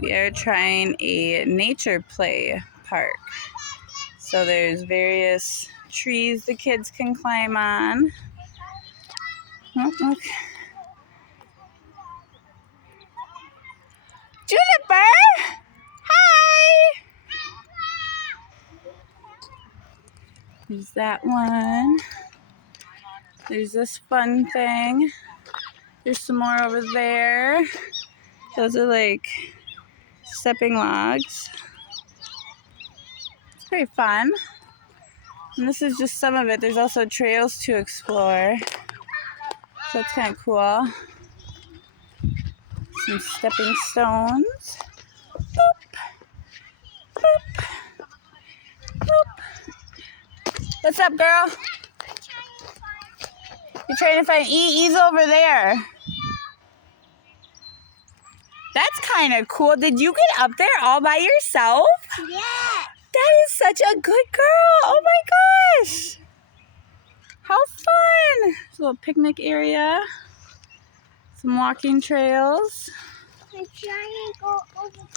We are trying a nature play park. So there's various trees the kids can climb on. Oh, look. Juniper! Hi! There's that one. There's this fun thing. There's some more over there. Those are like stepping logs. It's pretty fun. And this is just some of it. There's also trails to explore. So it's kind of cool. Some stepping stones. Boop. Boop. Boop. What's up, girl? You're trying to find E's over there. That's kind of cool. Did you get up there all by yourself? Yeah. That is such a good girl. Oh my gosh. How fun. There's a little picnic area. Some walking trails. I'm trying to go over there.